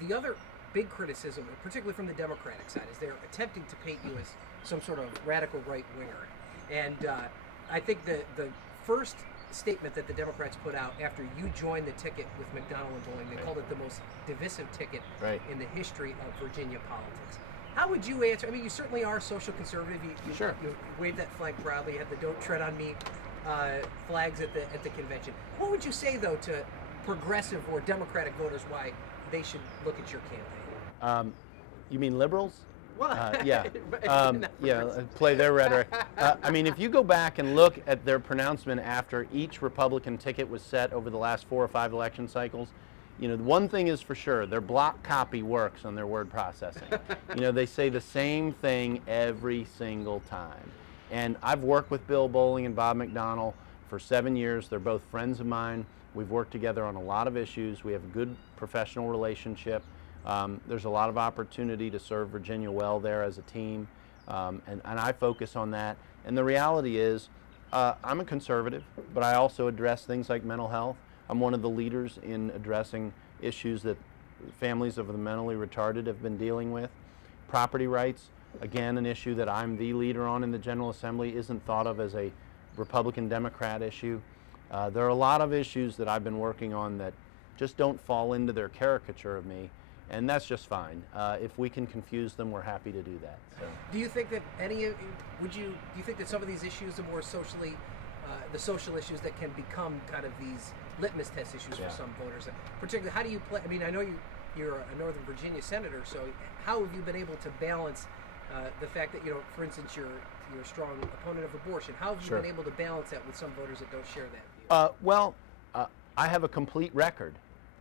the other big criticism, particularly from the Democratic side, is they're attempting to paint you as some sort of radical right winger. And I think the first statement that the Democrats put out after you joined the ticket with McDonnell and Boeing, they called it the most divisive ticket in the history of Virginia politics. How would you answer? I mean, you certainly are social conservative. You waved that flag proudly. You had the "Don't Tread on Me" flags at the convention. What would you say, though, to progressive or Democratic voters why they should look at your campaign? You mean liberals? What? Yeah, play their rhetoric. I mean, if you go back and look at their pronouncement after each Republican ticket was set over the last 4 or 5 election cycles, you know, one thing is for sure, their block copy works on their word processing. You know, they say the same thing every single time. And I've worked with Bill Bolling and Bob McDonnell for 7 years. They're both friends of mine. We've worked together on a lot of issues. We have a good professional relationship. There's a lot of opportunity to serve Virginia well there as a team, and I focus on that. And the reality is, I'm a conservative, but I also address things like mental health. I'm one of the leaders in addressing issues that families of the mentally retarded have been dealing with. Property rights, again, an issue that I'm the leader on in the General Assembly, isn't thought of as a Republican-Democrat issue. There are a lot of issues that I've been working on that just don't fall into their caricature of me. And that's just fine. If we can confuse them, we're happy to do that. So. Do you think that do you think that some of these issues are more socially, the social issues that can become kind of these litmus test issues for some voters? Particularly, how do you play? I mean, I know you're a Northern Virginia senator, so how have you been able to balance the fact that, you know, for instance, you're a strong opponent of abortion? How have you been able to balance that with some voters that don't share that view? I have a complete record,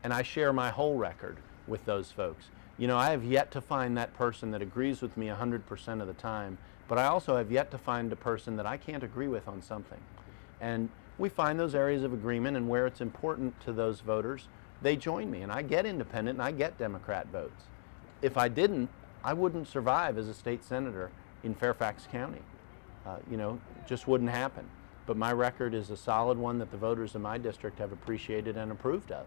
and I share my whole record with those folks. You know, I have yet to find that person that agrees with me 100% of the time, but I also have yet to find a person that I can't agree with on something. And we find those areas of agreement, and where it's important to those voters, they join me, and I get independent and I get Democrat votes. If I didn't, I wouldn't survive as a state senator in Fairfax County. You know, just wouldn't happen. But my record is a solid one that the voters in my district have appreciated and approved of.